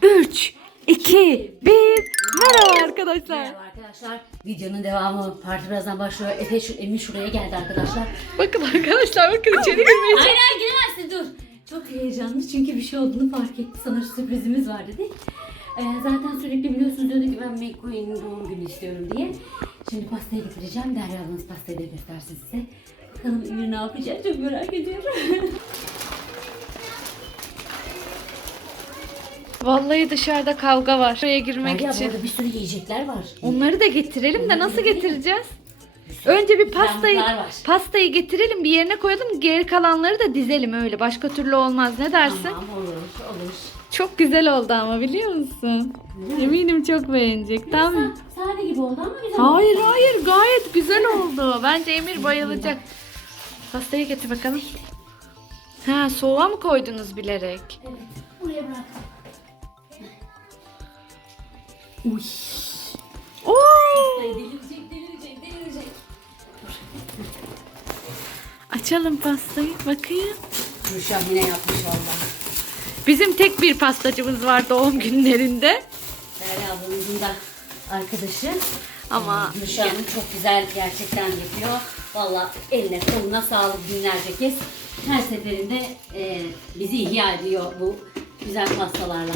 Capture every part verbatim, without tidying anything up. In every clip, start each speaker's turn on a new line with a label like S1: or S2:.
S1: üç, iki, bir. Merhaba arkadaşlar.
S2: Merhaba arkadaşlar. Videonun devamı. Parti birazdan başlıyor. Efe şu Emin şuraya geldi arkadaşlar.
S1: Bakın arkadaşlar, bakın içeri girmeye
S2: Hayır hayır giremezsin, dur. Çok heyecanlı çünkü bir şey olduğunu fark etti. Sana sürprizimiz var dedi. Ee, zaten sürekli biliyorsunuz diyordu ki ben McQueen'in doğum günü istiyorum diye. Şimdi pastayı getireceğim. Derya ablanız pastayı da göstersin size. Bakalım Emir ne yapacak, çok merak ediyorum.
S1: Vallahi dışarıda kavga var. Buraya girmek
S2: Derya,
S1: için.
S2: burada bir sürü yiyecekler var.
S1: Onları da getirelim de nasıl getireceğiz? Önce bir pastayı
S2: İkramlıklar var.
S1: pastayı getirelim, bir yerine koyalım. Geri kalanları da dizelim öyle. Başka türlü olmaz. Ne dersin?
S2: Tamam, olur olur.
S1: Çok güzel oldu ama biliyor musun? Eminim çok beğenecek. Tamam.
S2: Sa- Sade gibi oldu ama güzel oldu.
S1: Hayır hayır, gayet güzel oldu. Bence Emir bayılacak. Pastayı getir bakalım. Ha, soğuğa mı koydunuz bilerek?
S2: Evet, buraya bırak. Uy.
S1: Oo!
S2: Delirecek, delirecek, delirecek.
S1: Açalım pastayı, bakayım.
S2: Gülşah yine yapmış valla.
S1: Bizim tek bir pastacımız var doğum günlerinde.
S2: Derya ablamızın da arkadaşı.
S1: Ama
S2: Gülşah'ın çok güzel gerçekten yapıyor. Valla eline koluna sağlık, binlerce kez. Her seferinde e, bizi ihya ediyor bu güzel pastalarla.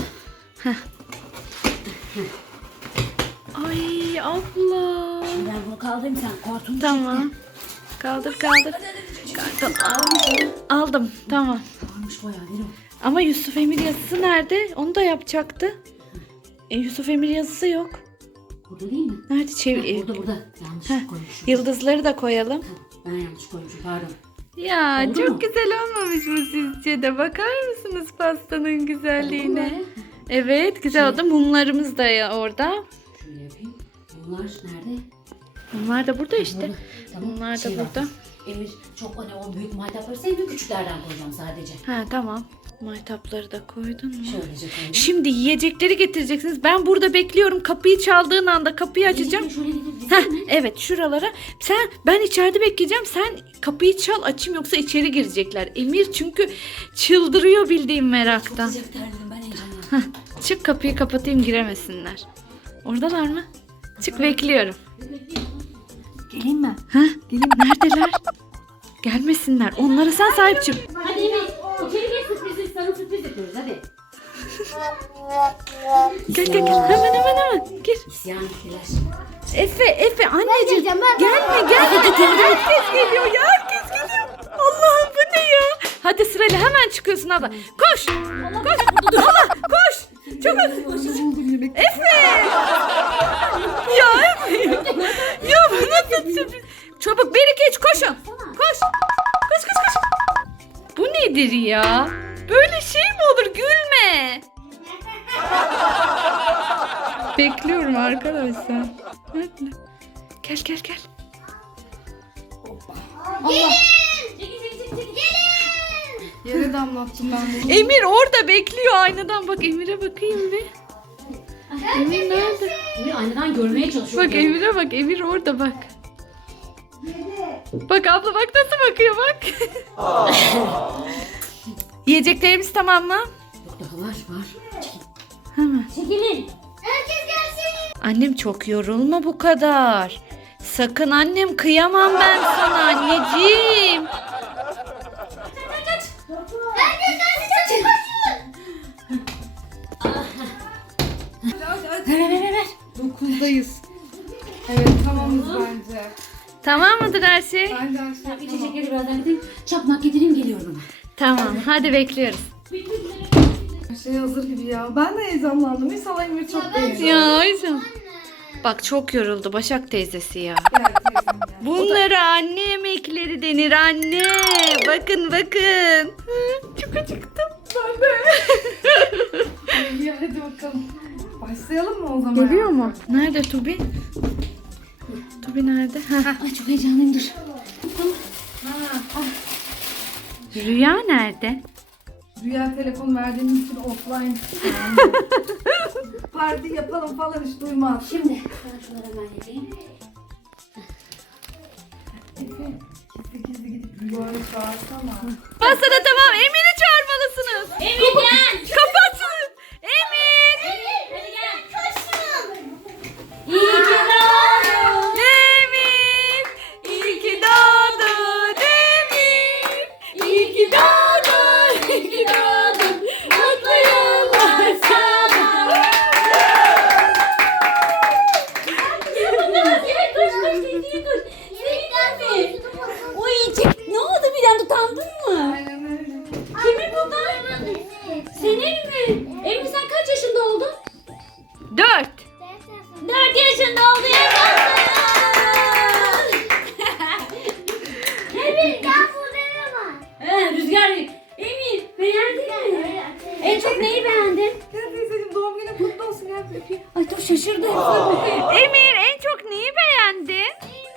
S1: ay abla.
S2: Şimdi ben bunu kaldırayım, sen kortunu
S1: Tamam. Kaldır kaldır. Kaldır. Aldım. Tamam.
S2: Varmış bayağı değil mi?
S1: Ama Yusuf Emir yazısı nerede? Onu da yapacaktı. E, Yusuf Emir yazısı yok.
S2: Burada değil mi?
S1: Nerede çevir?
S2: Ha, burada burada. Yanlış
S1: Heh,
S2: koymuşum.
S1: Yıldızları da koyalım.
S2: Ben yanlış koymuşum, pardon.
S1: Ya
S2: Oldu
S1: çok
S2: mu?
S1: güzel olmamış mı sizce de? Bakar mısınız pastanın güzelliğine?
S2: Oldu mu?
S1: Evet, güzel oldu. Mumlarımız da ya orada.
S2: Şöyle yapayım. Bunlar nerede?
S1: Bunlar da burada işte.
S2: Burada. Tamam,
S1: Bunlar da
S2: şey var.
S1: burada.
S2: Emir çok hani o büyük maytapları sevmiyor, küçüklerden koyacağım sadece.
S1: Ha tamam. Maytapları da koydun mu?
S2: Şöylece koyayım.
S1: Şimdi yiyecekleri getireceksiniz. Ben burada bekliyorum. Kapıyı çaldığın anda kapıyı açacağım.
S2: Şöyle gidip
S1: Heh,
S2: dizeyim mi?
S1: evet, şuralara. Sen, ben içeride bekleyeceğim. Sen kapıyı çal, açayım, yoksa içeri girecekler. Emir çünkü çıldırıyor bildiğim meraktan.
S2: Sıcak terledim, ben heyecanlandım.
S1: Heh, çık, kapıyı kapatayım, giremesinler. Oradalar mı? Çık, bekliyorum.
S2: Geleyim mi?
S1: Heh, neredeler? Gelmesinler. Onlara sen sahip çık.
S2: Hadi Emir, içeri gel, sürpriz, sana sürpriz yapıyoruz hadi.
S1: Gel gel gel. Hemen hemen hemen. Gir.
S2: İsyan ettiler.
S1: Efe, Efe anneciğim. Gelme gelme. Herkes geliyor ya. Herkes geliyor. Allah'ım, bu ne ya? Hadi sırayla hemen çıkıyorsun abla. Koş. Koş. Allah koş. Çabuk. Efe. Ya Efe. Ya bu nasıl sürpriz? Çabuk bir iki üç koşun. Koş. Koş koş koş. Bu nedir ya? Böyle şey mi olur? Gülme. Bekliyorum arkadaşlar. Nerede? Gel gel gel.
S2: Allah.
S3: Yere damlattım ben bunu.
S1: Emir orada bekliyor aynadan. Bak Emir'e bakayım bir. Emir nerede?
S2: Emir aynadan görmeye çalışıyor.
S1: Bak Emir'e bak. Emir orada bak. Bak abla, bak nasıl bakıyor bak. Yiyeceklerimiz tamam mı?
S2: Yok daha var var.
S1: Hemen.
S2: Çekilin.
S1: Annem çok yorulma bu kadar. Sakın annem, kıyamam ben sana anneciğim.
S2: Ver ver ver ver.
S3: Dokuzdayız. Evet tamamız bence.
S1: Tamam mıdır her şey?
S3: Bence her şey tamam.
S2: İçecekleri birazdan gideyim. Çakmak getireyim, geliyorum ama.
S1: Tamam, hadi bekliyoruz.
S3: Her şey hazır gibi ya. Ben de heyecanlandım. İnşallah Emir çok beğenir.
S1: Ya Ayşem. Bak çok yoruldu Başak teyzesi ya.
S3: Gel teyzem gel.
S1: Bunlara anne yemekleri denir anne. Bakın bakın. Hı, çok acıktım. Ben de.
S3: İyi hadi bakalım. Başlayalım mı o zaman?
S1: Geliyor mu? Nerede Tubi? Tubi nerede? Ha.
S2: Ay çok heyecanlıyım, dur.
S1: Rüya nerede?
S3: Rüya telefon verdiğimiz için offline. Parti yapalım falan hiç duymaz.
S2: Şimdi ben şunları hemen yapayım.
S3: Efe, gizli gizli gidip Rüya'yı çağırsana.
S1: Masada tamam. Emir'i çağırmalısınız.
S2: Emir gel.
S1: Kapatsın. Emir.
S2: Ay dur şaşırdım.
S1: Emir en çok neyi beğendin?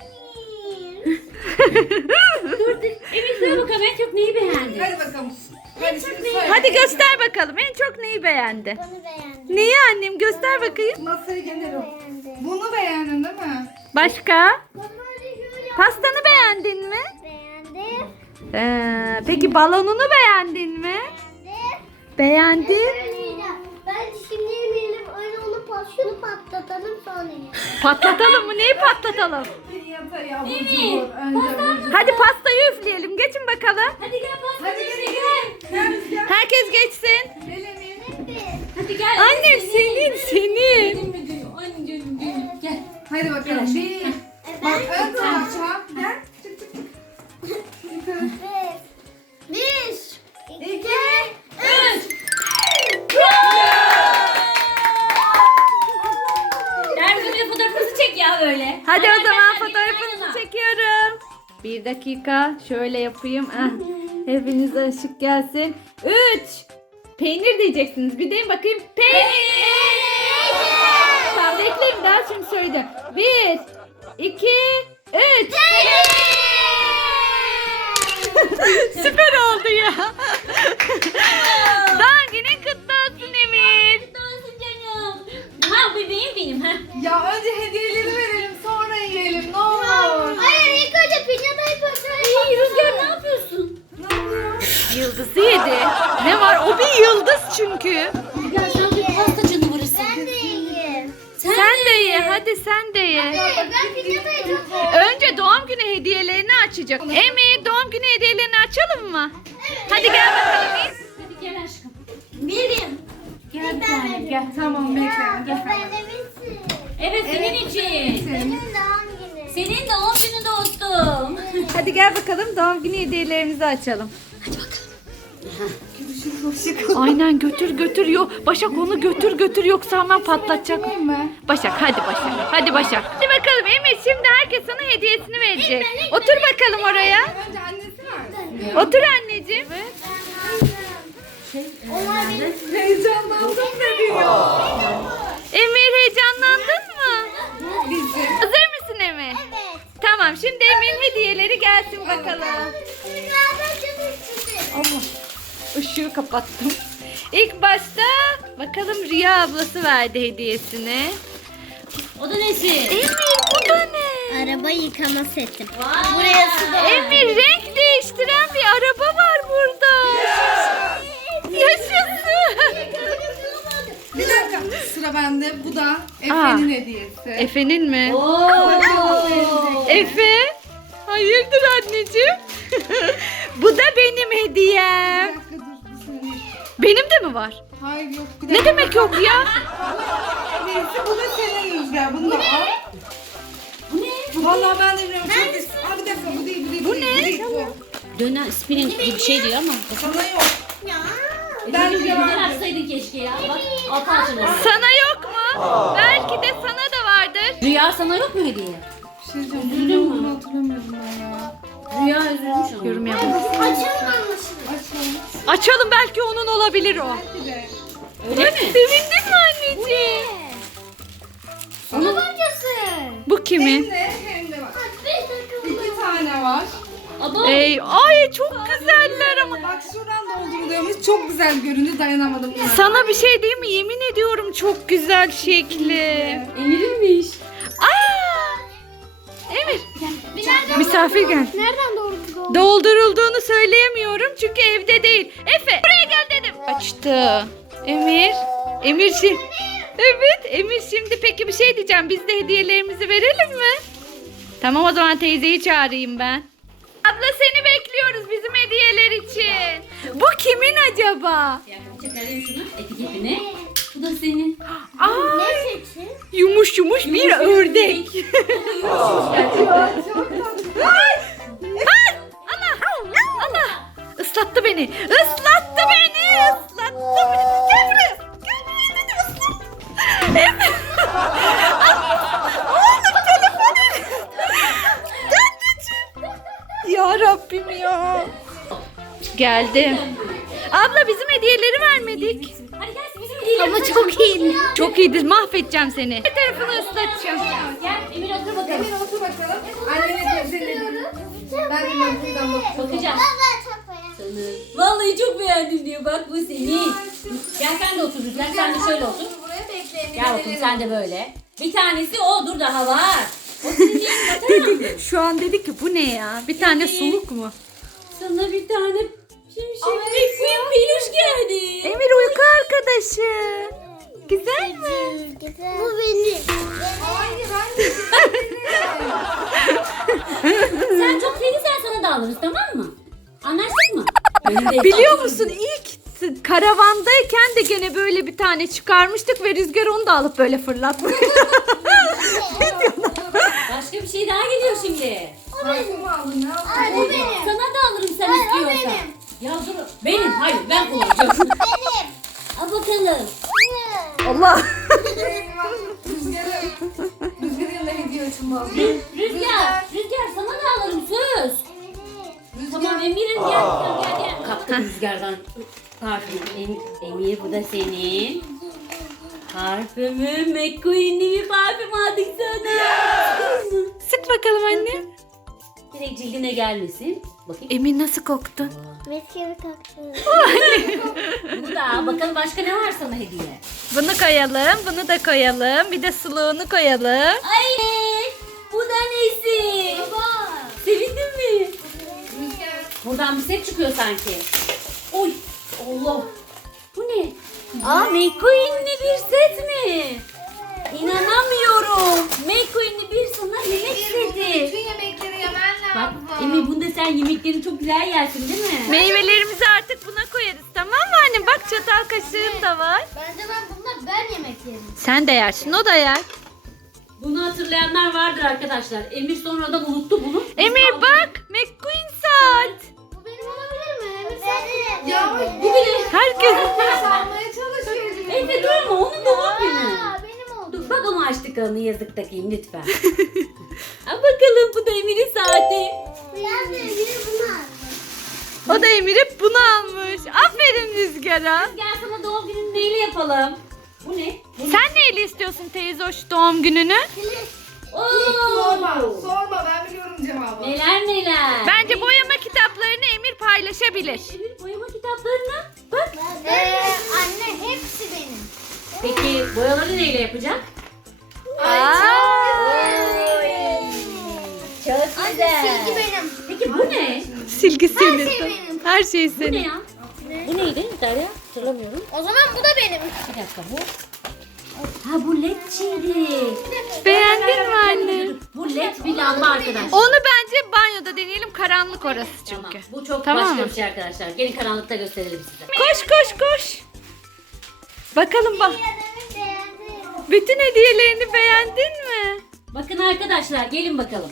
S2: Dur dur. Emir söyle bakalım en çok neyi beğendin?
S3: Hadi bakalım. Hadi şimdi söyle.
S1: Hadi göster bakalım en çok neyi beğendin?
S4: Bunu beğendim.
S1: Neyi annem göster bakayım.
S3: Masayı genel o.
S4: Beğendim.
S3: Bunu beğendin değil mi?
S1: Başka?
S4: Bunu şöyle
S1: Pastanı beğendin mi?
S4: beğendim.
S1: Ee, peki balonunu beğendin mi?
S4: Beğendim.
S1: Beğendin.
S4: Öyleydi. Ben şimdi yemeyelim. Öyle onu pat, şunu patlatalım sonra yiyelim.
S1: Patlatalım mı? Neyi patlatalım?
S3: Pinyata ya bu cubur. Önce bu
S1: Hadi pastayı üfleyelim. Geçin bakalım.
S2: Hadi gel pasta
S3: Hadi
S2: yemeye
S3: gel
S2: gel.
S3: gel. Gel
S1: Herkes geçsin.
S3: gel. Gel Emir.
S2: Hadi gel.
S1: Annem senin senin.
S2: Benim müdürüm. Annem canım benim. Gel.
S3: Hadi bakalım. Bir. Bak ön tarafa. Gel. Çık çık çık. Yukarı.
S4: Bir. Bir.
S3: İki.
S2: Üç. Dergide fotoğrafınızı çek ya böyle.
S1: Hadi o zaman
S2: arkadaşlar,
S1: fotoğrafınızı
S2: yana.
S1: çekiyorum. Bir dakika şöyle yapayım. Ah, hepinize ışık gelsin. Üç. Peynir diyeceksiniz. Bir deyin bakayım. Peynir. Tamam bekleyin daha şimdi söyleyeceğim. Bir, iki, üç. Süper oldu ya. Doğum günün kutlu olsun Emir.
S2: Olsun canım. Ha bebeğim benim ha.
S3: Ya önce hediyeleri verelim sonra yiyelim ne olur.
S4: Hayır ilk önce pinyatayı böyle
S2: İyi Rüzgar ne yapıyorsun?
S3: Ne yapıyor?
S1: Yıldızı yedi. Ne var? O bir yıldız çünkü.
S2: Rüzgar sen bir pasta canavarısın.
S4: Ben de yiyeyim.
S1: Sen de ye. Hadi sen de ye.
S4: Hayır ben pinyatayı çok
S1: Önce doğum günü hediyelerini açacak. Emir doğum günü hediyelerini açalım mı? Hadi gel bakalım.
S2: Hadi gel aşkım.
S4: Birim.
S2: Gel bir tane gel.
S3: Tamam bekle.
S4: Ben de bitsin.
S2: Evet senin için.
S4: Benim doğum günüm.
S2: Senin doğum günü dostum.
S1: Hadi gel bakalım doğum günü hediyelerimizi açalım. Aynen götür götür yok. Başak onu götür götür yoksa hemen patlatacak.
S3: Değil mi?
S1: Başak hadi Başak. Hadi Başak. Hadi bakalım Emir şimdi herkes sana hediyesini verecek. Otur bakalım oraya.
S3: Önce annesi versin.
S1: Otur anneciğim.
S4: Onlar benim.
S3: Heyecanlandım da diyor.
S1: Emir heyecanlandın mı?
S3: Bu bizim.
S1: Hazır mısın Emir?
S4: Evet.
S1: Tamam şimdi Emir'in hediyeleri gelsin bakalım.
S4: Rüzgardan çok istedim.
S1: Allah. Işığı kapattım. İlk başta bakalım Rüya ablası verdi hediyesini.
S2: O da nesi?
S1: Emir bu da ne?
S4: Araba yıkama seti.
S2: Vay.
S4: Buraya su da.
S1: Emir renk değiştiren bir araba var burada. Yaşasın.
S3: Bir dakika. Sıra bende. Bu da Efe'nin hediyesi.
S1: Efe'nin mi?
S2: Oo.
S1: Efe? Hayırdır anneciğim? Bu da benim
S3: Bir
S1: hediyem.
S3: dakika dur. Bir saniye.
S1: Benim de mi var?
S3: Hayır yok. Bir
S1: Ne
S3: dakika.
S1: demek yok ya?
S3: Neyse bu da senin Rüzgar. Bunu da al.
S2: Bu ne?
S3: Vallahi ben de bilmiyorum. Çok is- Aa, bir dakika bu değil bu değil.
S1: Bu
S3: değil,
S1: ne?
S3: değil, bu.
S2: Dönen spinning gibi bir şey diyor ama.
S3: Sana yok.
S4: Ya.
S3: Ben
S2: Ben
S3: de
S2: bir
S3: vardı.
S2: açsaydın keşke ya. Bak altı açılır.
S1: Sana yok mu? Belki de sana da vardır.
S2: Rüya sana yok mu hediye?
S3: Bir şey diyeceğim.
S2: Üzüldün mü?
S3: Bunu hatırlamıyorum ben ya.
S2: Rüya üzülmüş ama.
S1: Yorum yapma.
S4: Açalım anlaşılır.
S3: Açalım.
S1: Açalım belki onun olabilir o.
S3: Bir de.
S2: Öyle mi?
S1: Sevindin mi anneciğim?
S4: Bunu amcası.
S1: Bu kimin?
S3: Hem de hem de var.
S4: Bir takım.
S3: İki tane var.
S2: Abo.
S1: Ey, ay çok güzeller ama.
S3: Bak şuradan dolduruluyormuş. Çok güzel göründü. Dayanamadım. buna.
S1: Sana bir şey diyeyim mi? Yemin ediyorum çok güzel şekli.
S2: Emir'inmiş.
S1: Aa! Emir. Misafir gel.
S4: Nereden doğru doğru?
S1: Doldurulduğunu söyleyemiyorum çünkü evde değil. Efe buraya gel dedim. Açtı. Emir. Emir şimdi. Evet Emir şimdi peki bir şey diyeceğim. Biz de hediyelerimizi verelim mi? Tamam o zaman teyzeyi çağırayım ben. Abla seni bekliyoruz bizim hediyeler için. Bu kimin acaba?
S2: Çıkarayım şunu etiketini. Bu da senin.
S1: Aa,
S4: Ne seti?
S1: yumuş yumuş bir ördek. Ay! Ay! Allah! Allah! Islattı beni. Islattı beni. Islattı beni. Gel buraya. Gel buraya dedi ıslat. Evet. Oğlum telefonu. Anneciğim. Ya Rabbim ya. Geldim. Abla bizim hediyeleri vermedik.
S2: Hadi gel bizim hediye değil.
S1: Ama çok iyi. Çok iyidir. Mahvedeceğim seni. Bir tarafını ıslatacağım.
S2: Gel Emir otur bakalım.
S3: Emir otur bakalım. Anneme teyzenin. Ben de buradan bakacağım.
S2: Bakacağım.
S4: Baba çok beğendim.
S2: Vallahi çok beğendim diyor. Bak bu senin. Gel sen de otur Rüzgar. Sen de şöyle otur.
S3: Buraya bekle Emir.
S2: Gel bakalım sen de böyle. Bir tanesi o. Dur daha var. O senin değil mi? Bakalım.
S1: Şu an dedi ki bu ne ya? Bir tane suluk mu?
S2: Sana bir tane şimşek McQueen peluş geldi.
S1: Emir uyku arkadaşı. Güzel mi?
S4: Güzel. Bu benim.
S3: Hayır anne.
S2: Sen çok sevdiysen sana da alırız, tamam mı? Anlaştık mı? Benim de
S1: Biliyor musun ilk karavandayken de gene böyle bir tane çıkarmıştık ve Rüzgar onu da alıp böyle fırlatmış.
S2: Başka bir şey daha geliyor şimdi.
S3: Parfümü aldın ne yaptın?
S4: Ay bu benim.
S2: Sana da alırım sen
S4: Hayır, o
S2: istiyorsan.
S4: benim.
S2: Ya dur. Benim. Hayır ben kullanacağım.
S4: Benim.
S2: Al bakalım.
S1: Allah.
S3: Eyvah. Rüzgar'ı. Rüzgar'ın yanında hediye için bu aldım.
S2: Rüzgar. Rüzgar sana da alırım söz. Tamam Emir'in gel gel gel. gel. Kaptım Rüzgar'dan parfüm. Emir, Emir bu da senin. Parfümü McQueen'li bir parfüm aldık sana.
S1: Sık bakalım anne.
S2: Direkt cildine gelmesin. Bakayım.
S1: Emir nasıl koktun?
S4: Mis gibi koktu.
S2: Bunu da al. Bakalım başka ne var sana hediye.
S1: Bunu koyalım, bunu da koyalım. Bir de suluğunu koyalım.
S2: Ay bu da nesi?
S4: Baba.
S2: Sevindin mi?
S3: Rüzgar.
S2: Buradan bir set çıkıyor sanki. Oy Allah. Bu ne? Aa McQueen'li bir set mi? İnanamıyorum. McQueen'li bir sana yemek seti.
S3: Bütün yemekleri yemen
S2: Bak
S3: lazım.
S2: Emir bunda sen yemeklerini çok güzel yersin değil mi?
S1: Meyvelerimizi artık buna koyarız, tamam mı anne? Bak çatal kaşığın da var.
S4: Bence ben bunlar ben yemek yerim.
S1: Sen de yersin, o da yer.
S2: Bunu hatırlayanlar vardır arkadaşlar. Emir sonradan unuttu bunu. Biz
S1: Emir
S2: kaldık.
S1: bak, McQueen saat.
S4: Bu benim olabilir mi? Emir sen
S3: Ya
S2: Bu bile.
S1: Herkes.
S3: salmaya çalışıyor.
S2: Efe durma onun doğum günü.
S4: Aa, benim oldu.
S2: Dur bak ama açtık onu yazık takayım lütfen. Ha bakalım bu da Emir'in saati.
S4: Ben de biri bunu aldım.
S1: O da Emir'e bunu almış. Aferin Rüzgar'a.
S2: Gel sana doğum gününü neyle yapalım? Bu ne? Bu ne?
S1: Sen neyle istiyorsun teyze hoş doğum gününü?
S2: Oo!
S3: Sorma. Sorma ben biliyorum cevabı.
S2: Neler neler.
S1: Bence boyama kitaplarını Emir paylaşabilir.
S2: Emir boyama kitaplarına bak.
S4: Ee, anne hepsi benim.
S2: Peki boyaları neyle yapacak?
S1: Aa.
S2: Çok
S4: Anne silgi benim.
S2: Peki bu ne?
S1: Silgi senin.
S4: şey benim.
S1: Her şey
S2: Bu ne
S1: senin.
S2: ya? Bu neydi Derya? Hatırlamıyorum.
S4: O zaman bu da benim.
S2: Bir dakika bu. Ha bu led çizgi.
S1: Beğendin mi anne?
S2: Bu led bir lamba arkadaşlar.
S1: Onu bence banyoda deneyelim. Karanlık orası çünkü.
S2: Tamam. Bu çok
S1: Tamam
S2: başka
S1: mı?
S2: bir şey arkadaşlar. Gelin karanlıkta gösterelim size.
S1: Koş koş koş. Bakalım bak.
S4: Beğendim, beğendim.
S1: Bütün hediyelerini beğendin mi?
S2: Bakın arkadaşlar gelin bakalım.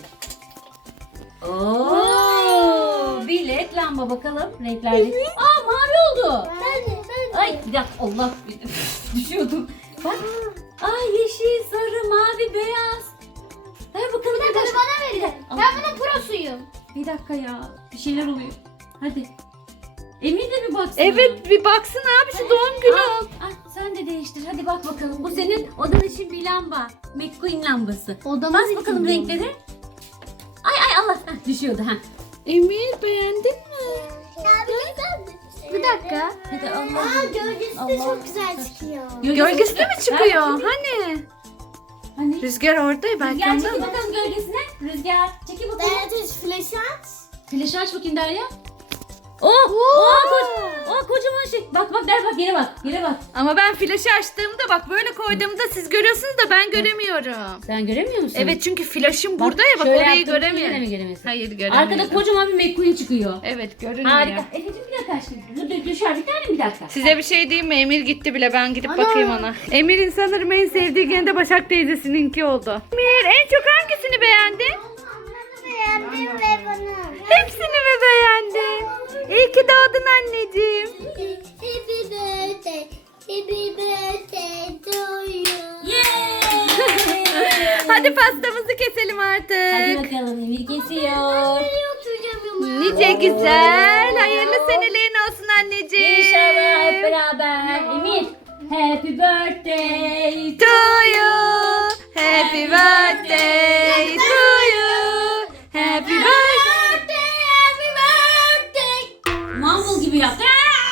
S2: Oo, bir led lamba bakalım renklerde. Aa mavi oldu.
S4: Ben de, ben de.
S2: Ay bir dakika Allah düşüyordum. Bak. Ay yeşil, sarı, mavi, beyaz. Ver bakalım
S4: Bir dakika
S2: arkadaşlar.
S4: bana verin. Ben bunun prosuyum.
S2: Bir dakika ya. Bir şeyler oluyor. Hadi. Emir de bir baksın.
S1: Evet bir baksın abi şu doğum günü.
S2: Al, al, sen de değiştir. Hadi bak bakalım. Bu senin odan için bir lamba. McQueen lambası.
S4: Odamız
S2: Bas bakalım
S4: için
S2: renkleri. Ay ay Allah. Heh, düşüyordu ha.
S1: Emir beğendin mi?
S4: Bir dakika.
S2: Hadi Allah.
S4: Aa gölgesi de
S2: Allah.
S4: çok güzel çıkıyor.
S1: Gölgesi de mi
S2: Ver
S1: çıkıyor?
S2: bakayım.
S1: Hani?
S2: Hani?
S1: Rüzgar orada ya belki
S2: Rüzgar çekil
S1: ondan.
S2: bakalım gölgesine. Rüzgar çekil bakalım.
S4: Beğendiğiniz flaşı aç.
S2: Flaşı aç bakayım Derya. Oh! Oh, koç, oh kocaman şey. Bak bak der bak yere bak. Yere bak.
S1: Ama ben flaşı açtığımda bak böyle koyduğumda siz görüyorsunuz da ben göremiyorum.
S2: Sen göremiyor musun?
S1: Evet çünkü flaşım
S2: Bak,
S1: burada ya bak
S2: şöyle
S1: orayı
S2: yaptığımda yine mi
S1: göremiyorum.
S2: göremiyorsun?
S1: Hayır göremiyorum.
S2: Arkada kocaman bir McQueen çıkıyor.
S1: Evet görünüyor.
S2: Harika. Efe'cim bir dakika aşkım. Dur dur düşer bir tane bir dakika.
S1: Size bir şey diyeyim mi? Emir gitti bile. Ben gidip bakayım ona. Emir'in sanırım en sevdiği gene de Başak teyzesininki oldu. Emir en çok hangisini beğendin?
S4: Onları beğendim ve bunu.
S1: Hepsini mi beğendin? İyi ki doğdun anneciğim.
S4: Happy birthday. Happy birthday to you.
S2: Yeah!
S1: Hadi pastamızı keselim artık.
S2: Hadi bakalım Emir kesiyor.
S4: Nereye oturacağım ama?
S1: Nice güzel. Hayırlı senelerin olsun anneciğim.
S2: İnşallah hep beraber. Emir Happy birthday
S1: To you. Happy birthday to you. Happy birthday.
S2: Happy birthday. Mumble gibi yaptı.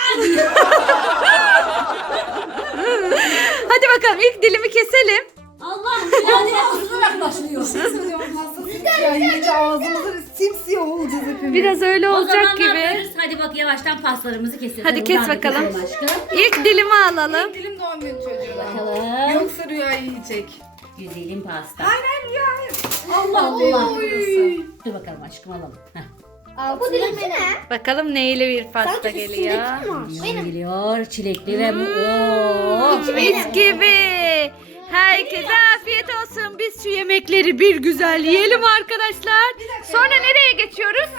S1: Hadi bakalım ilk dilimi keselim.
S2: Allah bilalere ısırarak başlıyor.
S3: Söylüyorum pastası simsiyah. Yiyince ağzımızın simsiyah olacağız hepimiz.
S1: Biraz öyle
S2: O zaman
S1: olacak
S2: ne
S1: gibi.
S2: yapıyoruz? Hadi bak yavaştan pastalarımızı keselim.
S1: Hadi kes
S2: Buradan da
S1: bakalım.
S2: keselim aşkım.
S1: İlk dilimi alalım.
S3: İlk dilim doğum günü çocuğuna.
S2: Bakalım.
S3: Yoksa Rüya yiyecek.
S2: Güzelim pasta.
S3: Hayır hayır Rüya hayır. Allah
S2: Allah.
S3: Allah.
S2: Dur bakalım aşkım alalım. Heh.
S4: Bu dilim ne?
S1: Bakalım neyli bir pasta
S4: Sanki
S1: geliyor.
S4: üstündeki mi?
S2: Geliyor, geliyor. Çilekli ve bu. Oo.
S1: Mis gibi. Herkese afiyet olsun. Biz şu yemekleri bir güzel yiyelim arkadaşlar. Sonra nereye geçiyoruz?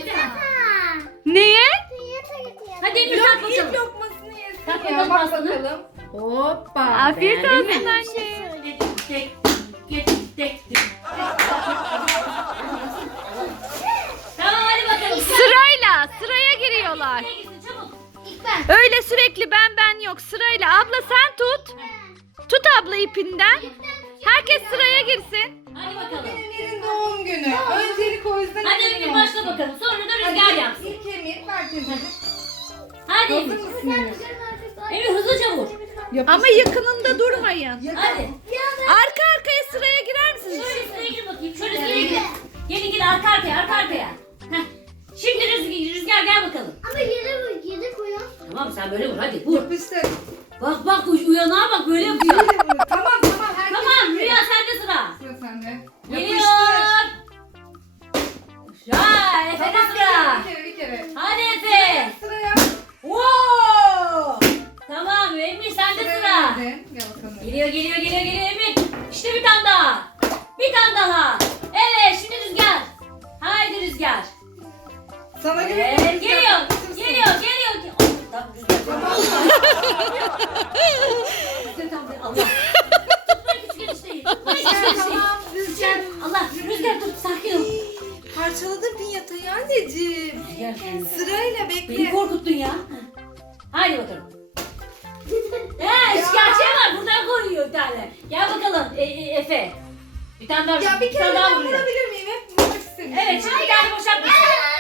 S1: Neye?
S2: Hadi Emir
S3: Yok
S2: tat
S3: ilk
S2: bakalım.
S3: lokmasını yesin
S2: Tak
S3: ya.
S2: bakalım
S3: Bak
S2: pastanı.
S3: bakalım. Hoppa.
S1: Afiyet
S2: Beğendin
S1: olsun
S2: mi?
S1: anne.
S2: Tek, tek, tek, tek. Tamam hadi bakalım.
S1: Sırayla sıraya giriyorlar.
S2: Sıraya girsin, çabuk.
S1: Öyle sürekli ben ben yok. Sırayla abla sen tut. Tut abla ipinden. Herkes sıraya girsin.
S2: Hadi bakalım.
S3: Emir'in doğum günü. Öncelik o yüzden
S2: Hadi
S3: Emir'in
S2: Emir
S3: olsun.
S2: başla bakalım. Sonra da
S3: Hadi
S2: Rüzgar yapsın.
S3: İlk Emir herkese.
S2: Hadi
S3: Hazır
S2: Emir.
S3: mısın Emir?
S2: Emir hızlıca vur.
S1: Ama yakınında durmayın.
S2: Hadi.
S1: Arka arkaya sıraya girer misiniz?
S2: Şöyle sıraya gir bakayım. Şöyle sıraya gir. Gel gel arka arkaya arka arkaya. Heh. Şimdi Rüzgar, Rüzgar gel bakalım.
S4: Ama yere vur, yere koyalım.
S2: Tamam sen böyle vur hadi vur.
S3: Yapıştır.
S2: Bak bak uy- uyanağa bak böyle yapıyor.
S3: Tamam tamam herkes.
S2: Tamam
S3: bitti.
S2: Rüya sende sıra.
S3: Sıra sende.
S2: Geliyor.
S3: Yapıştır.
S2: Ya Efe de
S3: Tamam
S2: sıra.
S3: bir kere bir kere.
S2: Hadi Efe.
S3: Sıraya.
S2: Wow. Tamam Emir sende
S3: Sıraya
S2: sıra.
S3: verdin. Gel bakalım.
S2: Geliyor geliyor geliyor geliyor Emir. İşte bir tane daha. Bir tane daha. Evet şimdi Rüzgar. Haydi Rüzgar.
S3: Sana
S2: Evet
S3: güveniyorum.
S2: geliyor. Geliyor geliyor. Oh, tamam Rüzgar. Rüzgar tamam. Allah. Tutma küçük enişteyi. Tutma küçük enişteyi.
S3: Tamam Rüzgar.
S2: Allah Rüzgar tut sakin ol.
S3: Parçaladın pinyatayı anneciğim.
S2: Rüzgar sen
S3: Sırayla
S2: beni
S3: bekle.
S2: korkuttun ya. Haydi bakalım. He şikayetçiye var buradan koyuyor bir tane. Gel bakalım e, e, Efe. Bir tane daha.
S3: Ya bir kere
S2: tane daha
S3: ben
S2: vuruyor.
S3: vurabilir miyim? Hep vurmak istemiştim.
S2: Evet şimdi bir tane boşaltmışsın.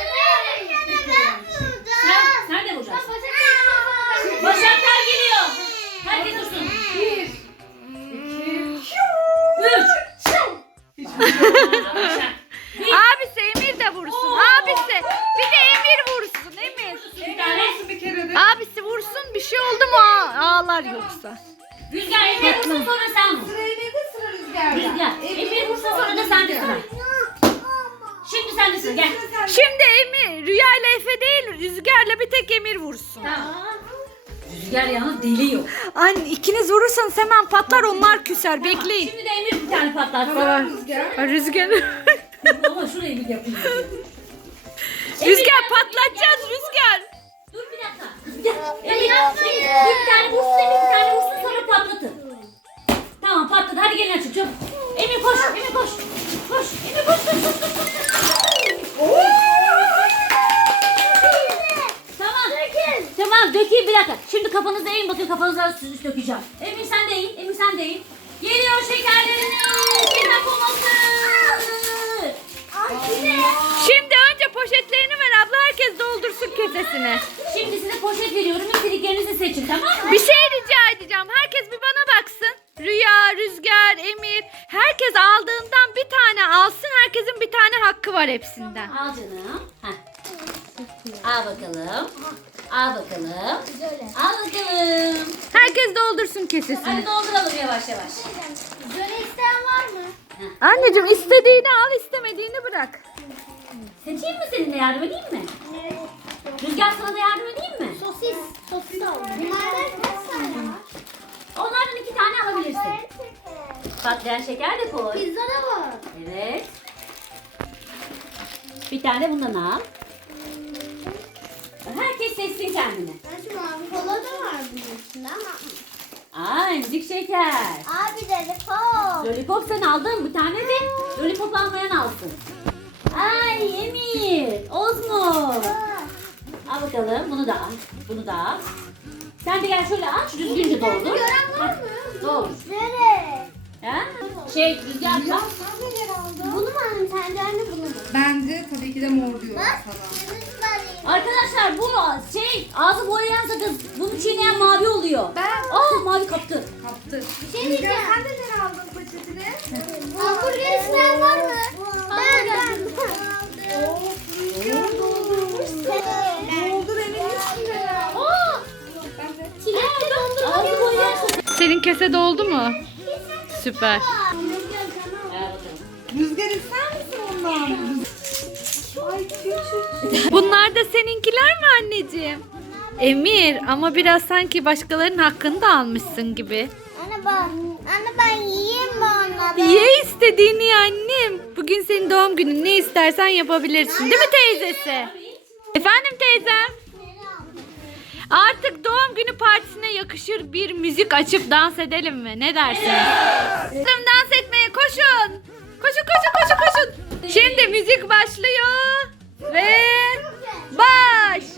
S2: Sen, sen de vuracaksın. Başaklar geliyor. Herkes dursun.
S3: Bir.
S2: Üç. Başak. Bir.
S1: Abisi Emir de vursun. Abisi. Bir de Emir vursun Emir.
S2: Bir tane.
S3: Olsun bir kere de.
S1: Abisi vursun bir şey oldu mu ağ- ağlar yoksa.
S2: Rüzgar Emir vursun sonra sen vur.
S3: Sırayı neydi? Sıra Rüzgar'da.
S2: Rüzgar. Emir vursun sonra da sende sıra. Şimdi sende sıra gel.
S1: Şimdi Emir Rüya ile Efe değil Rüzgar'la bir tek Emir vursun.
S2: Tamam. Rüzgar yalnız deli yok.
S1: Anne ikiniz vurursanız hemen patlar onlar küser bekleyin.
S2: Şimdi de Emir bir tane patlatsın.
S3: Tamam Rüzgar.
S1: Aa, Rüzgar
S2: Ama şurayı bir yapayım.
S1: Rüzgar patlatacağız Rüzgar.
S2: Dur bir dakika. Gel. Emir bir tane vursun Emir bir tane vursun sonra patlatın. Tamam patladı hadi gelin açın çabuk. Emir koş Emir koş. Koş Emir koş koş koş koş. koş. Tamam. Tamam dökeyim bir dakika. Şimdi kafanızı eğin bakın kafanıza süt dökeceğim. Emir sen de eğin. Emir sen de eğin. Geliyor şekerleriniz. Yemek olması.
S1: Şimdi önce poşetlerini ver abla herkes doldursun kesesini.
S2: Şimdi size poşet veriyorum. İstediklerinizi seçin tamam mı?
S1: Bir şey rica edeceğim herkes bir bana baksın. Rüya, Rüzgar, Emir herkes aldığından bir tane alsın herkesin bir tane hakkı var hepsinden.
S2: Al canım. Heh. Al bakalım. Al bakalım. Al bakalım.
S1: Herkes doldursun kesesini.
S2: Hadi dolduralım yavaş yavaş.
S4: Jöle isteyen var mı?
S1: Anneciğim istediğini al istemediğini bırak.
S2: Seçeyim mi seninle yardım edeyim mi? Rüzgar sana da yardım edeyim mi?
S4: Sosis. Sosis aldım. Bunlardan kaç tane var?
S2: Onlardan iki tane alabilirsin. Patlayan şeker de koy.
S4: Pizza da var.
S2: Evet. Bir tane bundan al. Herkes seçsin kendini.
S4: Şu mavi kola da var bunun içinde ama.
S2: Aa emzik şeker.
S4: Abi dedi pop.
S2: Lollipop sen aldın. Bir tane de lollipop almayan alsın. Ay Emir. Ozmo. Al bakalım. Bunu da al. Bunu da al. Sen de gel şöyle aç, düzgünce doldur.
S4: Gören var mı?
S2: Doldur.
S4: Nereye?
S2: Ha? Şey, rüzgar bak.
S4: Bunu mu alayım sence anne bunu mu?
S3: Bence tabii ki de mor diyor
S4: Bak.
S3: sana.
S4: Kırmızı alayım.
S2: Arkadaşlar bu şey, ağzı boyayan sakız. Bunu çiğneyen mavi oluyor.
S3: Ben
S2: Aa, mavi kaptı.
S3: kaptı.
S4: şey diyeceğim.
S3: Rüzgar sen de nereye aldın poşetini?
S4: Hamburger isteyen var mı? Ben ben.
S3: Rüzgar doldurmuşsun. Doldur emin misin de?
S2: Aa,
S3: Ben de.
S4: Çilekli dondurma.
S2: ağzı boyayan sakız.
S1: Senin kese doldu mu? Süper.
S3: Rüzgar ister misin ondan? Ay küçük.
S1: Bunlar da seninkiler mi anneciğim? Emir ama biraz sanki başkalarının hakkını da almışsın gibi.
S4: Anne ben, anne ben yiyeyim mi onları?
S1: Ye istediğini ya annem. Bugün senin doğum günün, ne istersen yapabilirsin değil mi teyzesi? Efendim teyzem? Artık doğum günü partisine yakışır bir müzik açıp dans edelim mi? Ne dersiniz? Dans etmeye koşun. Koşun koşun koşun koşun. Şimdi müzik başlıyor. Ve baş.